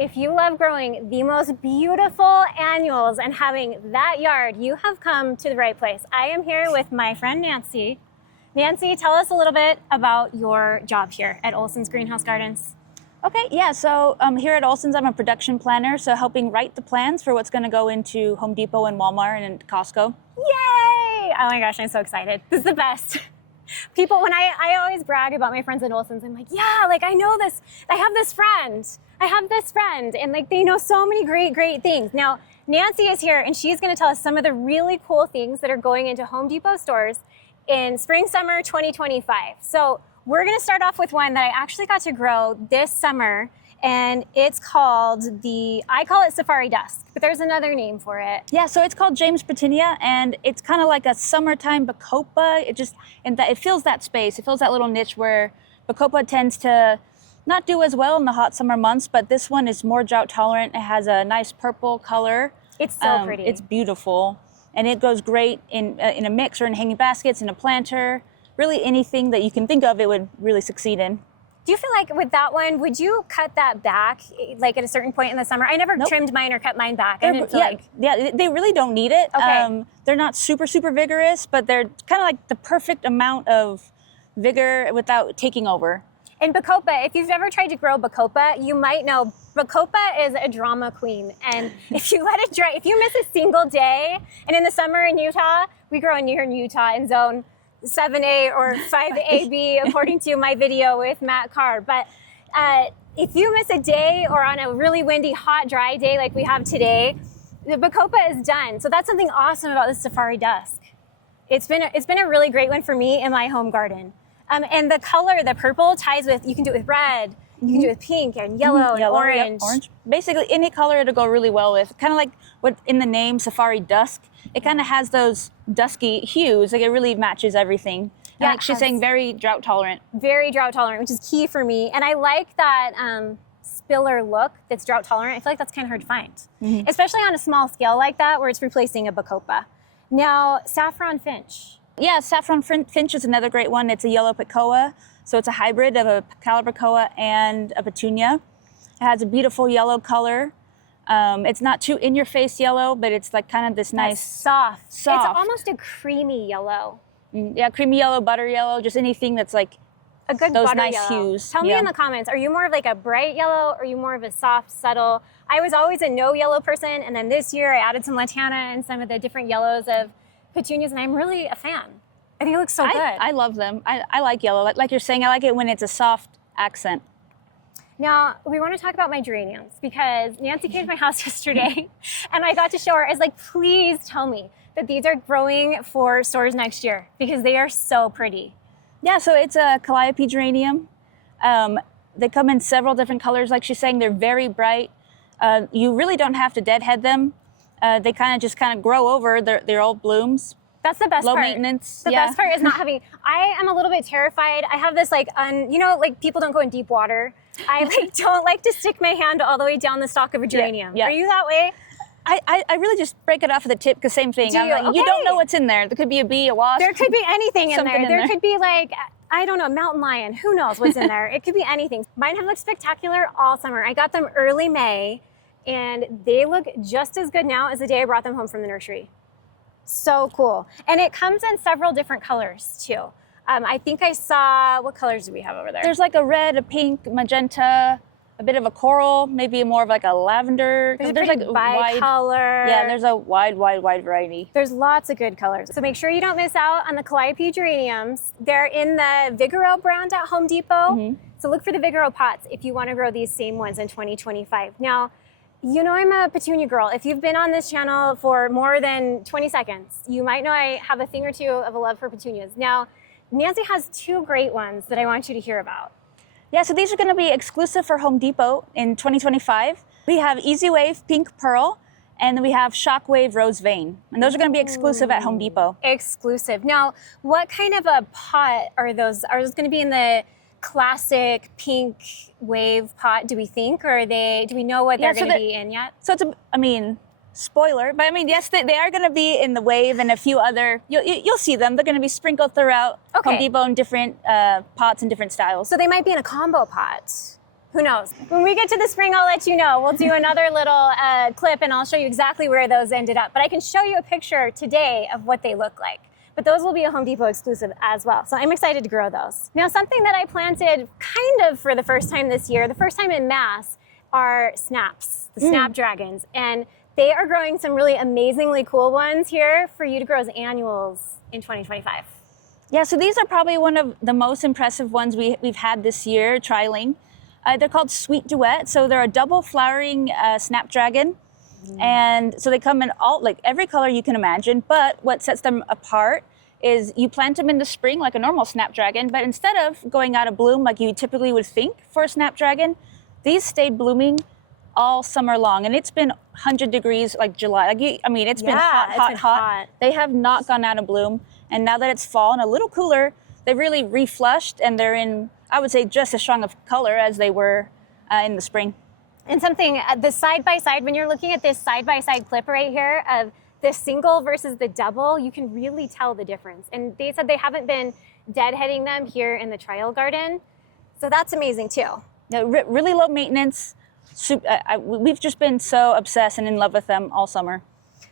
If you love growing the most beautiful annuals and having that yard, you have come to the right place. I am here with my friend Nancy. Nancy, tell us a little bit about your job here at Olson's Greenhouse Gardens. Okay, yeah, so here at Olson's, I'm a production planner, so helping write the plans for what's going to go into Home Depot and Walmart and Costco. Yay! Oh my gosh, I'm so excited. This is the best. People, when I always brag about my friends at Olson's, I'm like, yeah, like I know this, I have this friend, and like they know so many great things. Now, Nancy is here and she's gonna tell us some of the really cool things that are going into Home Depot stores in spring, summer 2025. So we're gonna start off with one that I actually got to grow this summer, and it's called I call it Safari Dusk, but there's another name for it. Yeah, so it's called James Petunia, and it's kind of like a summertime Bacopa. It fills that space. It fills that little niche where Bacopa tends to not do as well in the hot summer months, but this one is more drought tolerant. It has a nice purple color. It's so pretty. It's beautiful, and it goes great in a mix or in hanging baskets, in a planter. Really anything that you can think of, it would really succeed in. Do you feel like with that one, would you cut that back like at a certain point in the summer? I never trimmed mine or cut mine back. I didn't feel yeah, they really don't need it. Okay. They're not super vigorous, but they're kind of like the perfect amount of vigor without taking over. And Bacopa, if you've ever tried to grow Bacopa, you might know Bacopa is a drama queen. And if you let it dry, if you miss a single day, and in the summer in Utah, we grow here in Utah in zone 7A or 5AB, according to my video with Matt Carr. But if you miss a day or on a really windy, hot, dry day like we have today, the Bacopa is done. So that's something awesome about the Safari Dusk. It's been a really great one for me in my home garden. And the color, the purple, ties with, you can do it with red, you can do it with pink and yellow and orange. Yep, orange. Basically, any color it'll go really well with. Kind of like what in the name Safari Dusk, it kind of has those dusky hues. Like it really matches everything. And like she's saying, very drought tolerant. Very drought tolerant, which is key for me. And I like that spiller look that's drought tolerant. I feel like that's kind of hard to find, especially on a small scale like that where it's replacing a Bacopa. Now, Saffron Finch. Yeah, Saffron Finch is another great one. It's a yellow Pecoa, so it's a hybrid of a Calliope and a Petunia. It has a beautiful yellow color. It's not too in-your-face yellow, but it's like kind of this nice soft. It's almost a creamy yellow. Yeah, creamy yellow, butter yellow, just anything that's like a good those butter nice yellow. hues. Tell me in the comments, are you more of like a bright yellow, or are you more of a soft, subtle? I was always a no yellow person, and then this year I added some Lantana and some of the different yellows of Petunias, and I'm really a fan. I think it looks so good. I love them. I like yellow. Like you're saying, I like it when it's a soft accent. Now, we want to talk about my geraniums because Nancy came to my house yesterday and I got to show her. I was like, please tell me that these are growing for stores next year because they are so pretty. Yeah, so it's a Calliope geranium. They come in several different colors. Like she's saying, they're very bright. You really don't have to deadhead them. They kind of grow over their old blooms. That's the best part. Low maintenance. The best part is not having, I am a little bit terrified. I have this like, people don't go in deep water. I don't like to stick my hand all the way down the stalk of a geranium. Yeah. Are you that way? I really just break it off at the tip because same thing. You don't know what's in there. There could be a bee, a wasp. There could be anything in there. There could be like, I don't know, mountain lion. Who knows what's in there? It could be anything. Mine have looked spectacular all summer. I got them early May and they look just as good now as the day I brought them home from the nursery. So cool. And it comes in several different colors too. I think I saw, what colors do we have over there? There's like a red, a pink, magenta, a bit of a coral, maybe more of like a lavender. There's like bi-color. Yeah, there's a wide variety. There's lots of good colors. So make sure you don't miss out on the Calliope geraniums. They're in the Vigoro brand at Home Depot. So look for the Vigoro pots if you want to grow these same ones in 2025. Now, you know I'm a Petunia girl. If you've been on this channel for more than 20 seconds, you might know I have a thing or two of a love for petunias. Now, Nancy has two great ones that I want you to hear about. Yeah, so these are going to be exclusive for Home Depot in 2025. We have Easy Wave Pink Pearl, and then we have Shockwave Rose Vein. And those are going to be exclusive at Home Depot. Exclusive. Now, what kind of a pot are those? Are those going to be in the classic pink wave pot, do we think? Or do we know what they're going to be in yet? So spoiler, but yes, they are going to be in the wave and a few other, you'll see them. They're going to be sprinkled throughout Home Depot in different pots and different styles. So they might be in a combo pot. Who knows? When we get to the spring, I'll let you know. We'll do another little clip and I'll show you exactly where those ended up. But I can show you a picture today of what they look like. But those will be a Home Depot exclusive as well. So I'm excited to grow those. Now, something that I planted kind of for the first time this year, the first time in mass, are snaps, the Snapdragons. And they are growing some really amazingly cool ones here for you to grow as annuals in 2025. Yeah, so these are probably one of the most impressive ones we've had this year, trialing. They're called Sweet Duet. So they're a double flowering Snapdragon. And so they come in all, like every color you can imagine. But what sets them apart is you plant them in the spring like a normal Snapdragon, but instead of going out of bloom like you typically would think for a Snapdragon, these stayed blooming all summer long. And it's been 100 degrees like July. Like, I mean, it's been hot. They have not gone out of bloom. And now that it's fall and a little cooler, they've really reflushed and they're in, I would say, just as strong of color as they were in the spring. And something, the side-by-side, when you're looking at this side-by-side clip right here of the single versus the double, you can really tell the difference. And they said they haven't been deadheading them here in the trial garden. So that's amazing too. Yeah, really low maintenance. We've just been so obsessed and in love with them all summer.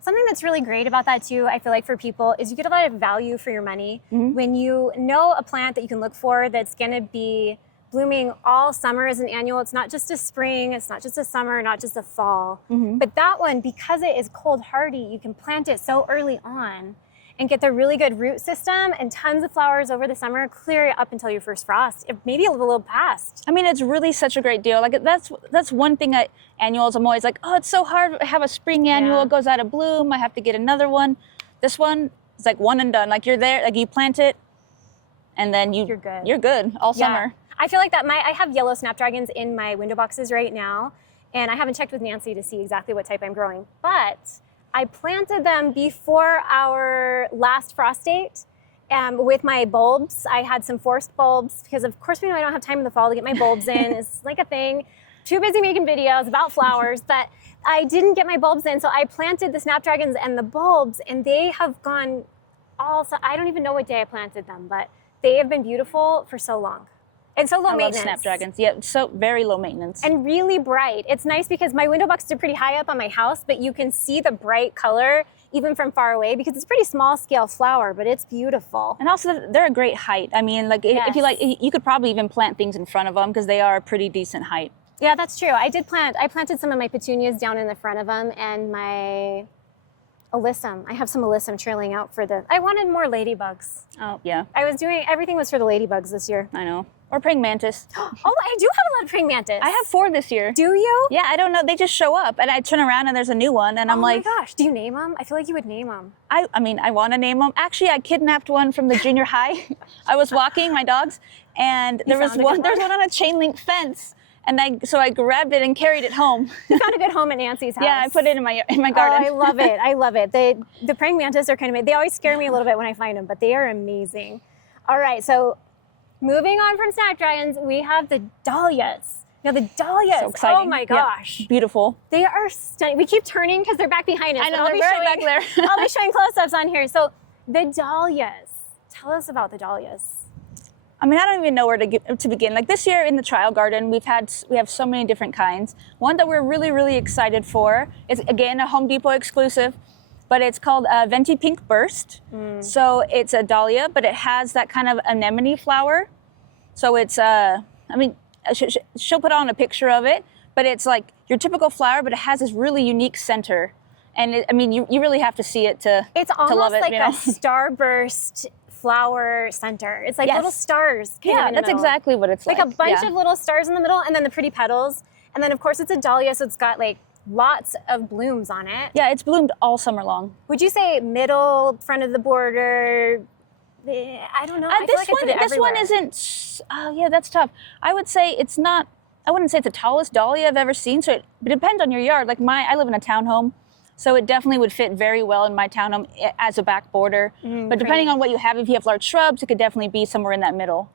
Something that's really great about that too, I feel like for people, is you get a lot of value for your money. When you know a plant that you can look for that's gonna be blooming all summer as an annual. It's not just a spring, it's not just a summer, not just a fall. But that one, because it is cold hardy, you can plant it so early on and get the really good root system and tons of flowers over the summer, clear it up until your first frost, maybe a little past. I mean, it's really such a great deal. Like that's one thing at annuals, I'm always like, oh, it's so hard to have a spring annual, it goes out of bloom, I have to get another one. This one is like one and done. Like you're there, like you plant it and then you're good all summer. I feel like that I have yellow Snapdragons in my window boxes right now, and I haven't checked with Nancy to see exactly what type I'm growing, but I planted them before our last frost date with my bulbs. I had some forced bulbs because of course we know I don't have time in the fall to get my bulbs in. It's like a thing. Too busy making videos about flowers that I didn't get my bulbs in, so I planted the Snapdragons and the bulbs, and they have gone I don't even know what day I planted them, but they have been beautiful for so long. And so low maintenance. I love Snapdragons. Yeah, so very low maintenance. And really bright. It's nice because my window boxes are pretty high up on my house, but you can see the bright color even from far away because it's a pretty small scale flower, but it's beautiful. And also they're a great height. I mean, like if you like, you could probably even plant things in front of them because they are a pretty decent height. Yeah, that's true. I planted some of my petunias down in the front of them and my Alyssum. I have some Alyssum trailing out I wanted more ladybugs. Oh, yeah. Everything was for the ladybugs this year. I know. Or praying mantis. Oh, I do have a lot of praying mantis. I have 4 this year. Do you? Yeah, I don't know. They just show up and I turn around and there's a new one and I'm like. Oh my gosh, do you name them? I feel like you would name them. I mean, I want to name them. Actually, I kidnapped one from the junior high. I was walking my dogs and there was one on a chain link fence. And so I grabbed it and carried it home. You found a good home at Nancy's house. Yeah, I put it in my garden. Oh, I love it. I love it. The praying mantis are kind of, they always scare me a little bit when I find them, but they are amazing. All right, so moving on from Snapdragons, we have the Dahlias. Now the Dahlias, so exciting. Oh my gosh. Yeah, beautiful. They are stunning. We keep turning because they're back behind us. I know, they're right back there. I'll be showing close-ups on here. So the Dahlias, tell us about the Dahlias. I mean, I don't even know where to begin. Like this year in the trial garden, we have so many different kinds. One that we're really, really excited for is, again, a Home Depot exclusive, but it's called Venti Pink Burst. So it's a dahlia, but it has that kind of anemone flower. So it's, I mean, she'll put on a picture of it, but it's like your typical flower, but it has this really unique center. And I mean, you really have to see it to love it. It's almost like a starburst flower center. It's like little stars. Yeah, that's exactly what it's like. Like a bunch of little stars in the middle and then the pretty petals. And then of course it's a dahlia, so it's got like lots of blooms on it. Yeah, it's bloomed all summer long. Would you say middle, front of the border? I don't know. This one isn't, yeah, that's tough. I would say it's not, I wouldn't say it's the tallest dahlia I've ever seen. So it depends on your yard. Like I live in a townhome. So it definitely would fit very well in my townhome as a back border. But depending on what you have, if you have large shrubs, it could definitely be somewhere in that middle.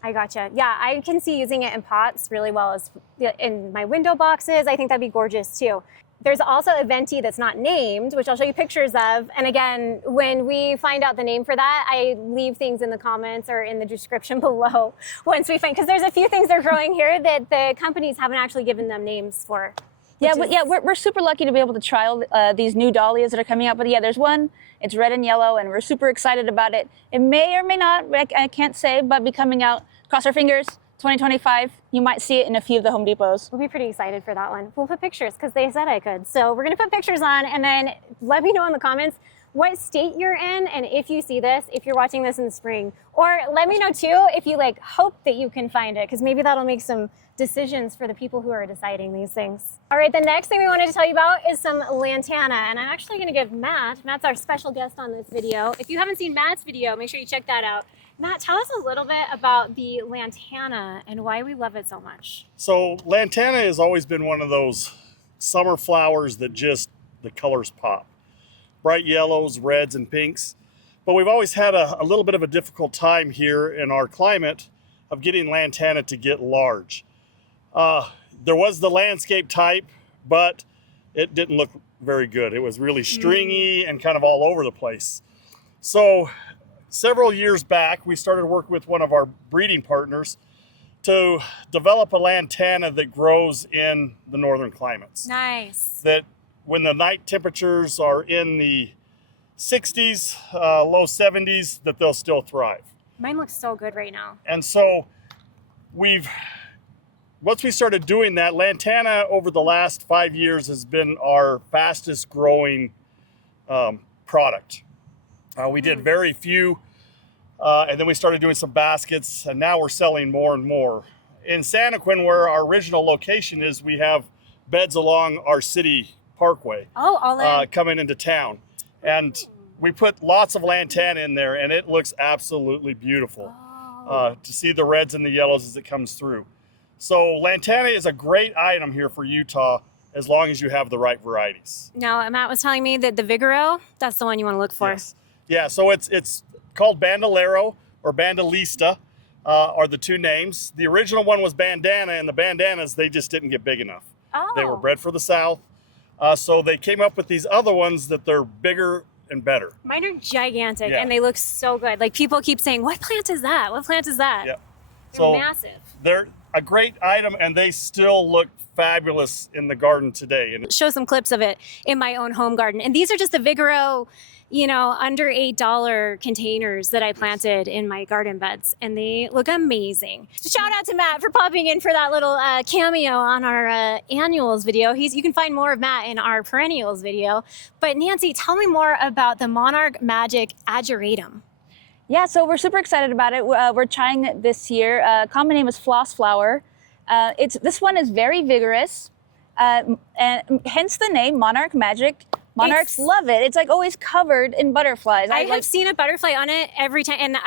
I gotcha. Yeah, I can see using it in pots really well as in my window boxes. I think that'd be gorgeous too. There's also a Venti that's not named, which I'll show you pictures of. And again, when we find out the name for that, I leave things in the comments or in the description below once we find, because there's a few things they're growing here that the companies haven't actually given them names for. Yeah, we're super lucky to be able to trial these new dahlias that are coming out. But yeah, there's one, it's red and yellow, and we're super excited about it. It may or may not, I can't say, but be coming out, cross our fingers, 2025. You might see it in a few of the Home Depots. We'll be pretty excited for that one. We'll put pictures because they said I could. So we're gonna put pictures on, and then let me know in the comments what state you're in, and if you see this, if you're watching this in the spring. Or let me know too if you like hope that you can find it, because maybe that'll make some decisions for the people who are deciding these things. All right, the next thing we wanted to tell you about is some Lantana, and I'm actually gonna give Matt's our special guest on this video. If you haven't seen Matt's video, make sure you check that out. Matt, tell us a little bit about the Lantana and why we love it so much. So Lantana has always been one of those summer flowers that just, the colors pop. Bright yellows, reds, and pinks. But we've always had a little bit of a difficult time here in our climate of getting Lantana to get large. There was the landscape type, but it didn't look very good. It was really stringy and kind of all over the place. So several years back, we started working with one of our breeding partners to develop a Lantana that grows in the northern climates. Nice. That when the night temperatures are in the 60s, low 70s, that they'll still thrive. Mine looks so good right now. And so once we started doing that, Lantana over the last 5 years has been our fastest growing product. We did very few, and then we started doing some baskets, and now we're selling more and more. In Santaquin, where our original location is, we have beds along our city parkway. Oh, all in. Coming into town. And we put lots of Lantana in there, and it looks absolutely beautiful to see the reds and the yellows as it comes through. So Lantana is a great item here for Utah as long as you have the right varieties. Now, Matt was telling me that the Vigoro, that's the one you want to look for. Yes. Yeah, so it's called Bandolero or Bandolista are the two names. The original one was Bandana, and the bandanas, they just didn't get big enough. Oh. They were bred for the South. So they came up with these other ones that they're bigger and better. Mine are gigantic, Yeah. and they look so good. Like, people keep saying, what plant is that? What plant is that? Yeah. They're massive. They're a great item, and they still look fabulous in the garden today. And Show some clips of it in my own home garden. And these are just the Vigoro, under $8 containers that I planted in my garden beds, and they look amazing. Shout out to Matt for popping in for that little cameo on our annuals video. You can find more of Matt in our perennials video. But Nancy, tell me more about the Monarch Magic Ageratum. Yeah, so we're super excited about it. We're trying it this year. Common name is floss flower. This one is very vigorous, and hence the name Monarch Magic. Monarchs love it. It's like always covered in butterflies. I have seen a butterfly on it every time, and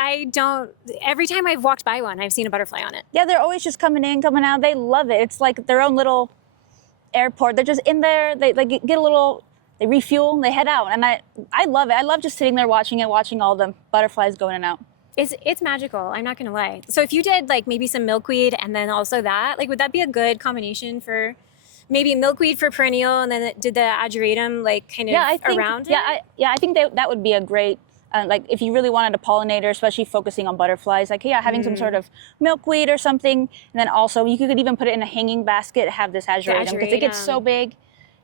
every time I've walked by one, I've seen a butterfly on it. Yeah, they're always just coming in, coming out. They love it. It's like their own little airport. They're just in there. They get a little, they refuel, they head out. And I love it. I love just sitting there watching all the butterflies go in and out. It's magical. I'm not going to lie. So if you did like maybe some milkweed and then also that, like, would that be a good combination for maybe milkweed for perennial, and then did the ageratum like kind of around it? I think that would be a great, like if you really wanted a pollinator, especially focusing on butterflies, like having some sort of milkweed or something. And then also you could even put it in a hanging basket, have this ageratum, because it gets so big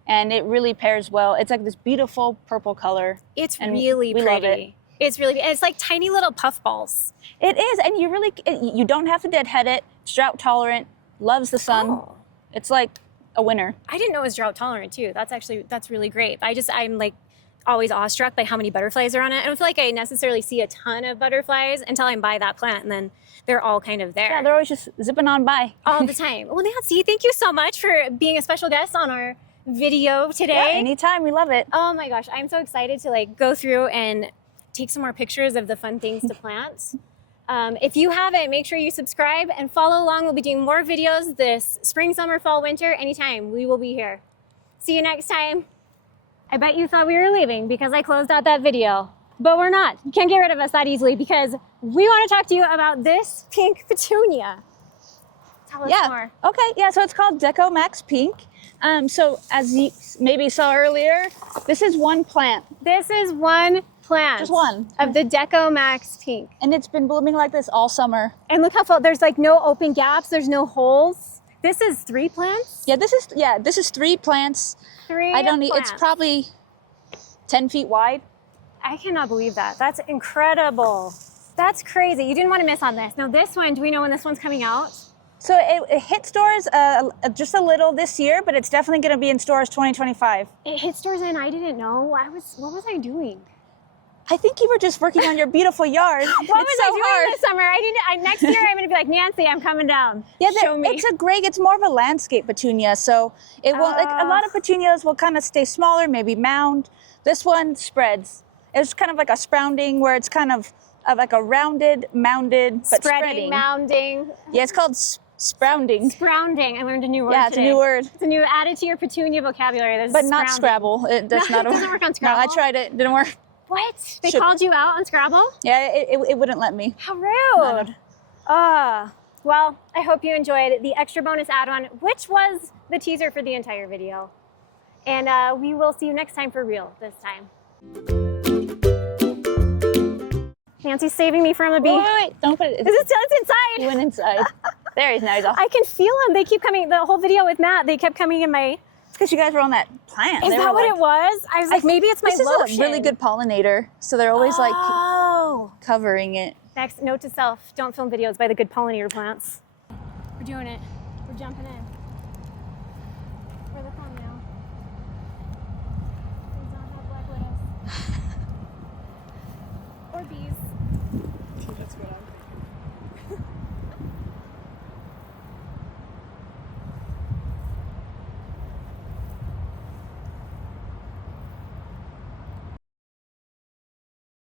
and it really pairs well. It's like this beautiful purple color. It's really pretty. Love it. It's like tiny little puff balls. It is, and you don't have to deadhead it. It's drought tolerant, loves the sun. Oh. It's like a winner. I didn't know it was drought tolerant too. That's really great. I'm like always awestruck by how many butterflies are on it. I don't feel like I necessarily see a ton of butterflies until I buy that plant, and then they're all kind of there. Yeah, they're always just zipping on by. All the time. Well, Nancy, thank you so much for being a special guest on our video today. Yeah, anytime. We love it. Oh my gosh, I'm so excited to like go through and take some more pictures of the fun things to plant. If you haven't, make sure you subscribe and follow along. We'll be doing more videos this spring, summer, fall, winter, anytime. We will be here. See you next time. I bet you thought we were leaving because I closed out that video, but we're not. You can't get rid of us that easily because we want to talk to you about this pink petunia. Tell us more. Okay, yeah, so it's called Deco Max Pink. So as you maybe saw earlier, this is one plant, This is one plant. just one. Of the Deco Max Pink. And it's been blooming like this all summer. And look how full, there's like no open gaps, there's no holes. This is 3 plants? Yeah, this is 3 plants. 3 I don't need, plants. it's probably 10 feet wide. I cannot believe that. That's incredible. That's crazy. You didn't want to miss on this. Now this one, do we know when this one's coming out? So it hit stores just a little this year, but it's definitely going to be in stores 2025. It hit stores and I didn't know. What was I doing? I think you were just working on your beautiful yard. What was I doing this summer? Next year I'm going to be like, Nancy, I'm coming down. Yeah, Show me. it's more of a landscape petunia. So it will, like a lot of petunias will kind of stay smaller, maybe mound. This one spreads. It's kind of like a sprouting where it's kind of like a rounded, mounded, but spreading. Mounding. Yeah, it's called sprouting. Sprouting. I learned a new word Yeah, it's today. a new word. It's a new added to your petunia vocabulary. This But is not sprouting. Scrabble. That's No, not it doesn't work on Scrabble? No, I tried it. Didn't work. What? They Should- called you out on Scrabble? Yeah, it wouldn't let me. How rude. Well, I hope you enjoyed the extra bonus add-on, which was the teaser for the entire video. And we will see you next time for real this time. Nancy's saving me from a bee. Wait, don't put it. It's inside. He went inside. There he's now. He's off. I can feel them. They keep coming. The whole video with Matt, they kept coming in my... It's because you guys were on that plant. Is They that were what like- it was? I was like, maybe it's my This lotion. is a really good pollinator, so they're always like Oh. covering it. Next, note to self, don't film videos by the good pollinator plants. We're doing it. We're jumping in. We're the fun now. Please don't have black widows. Or bees.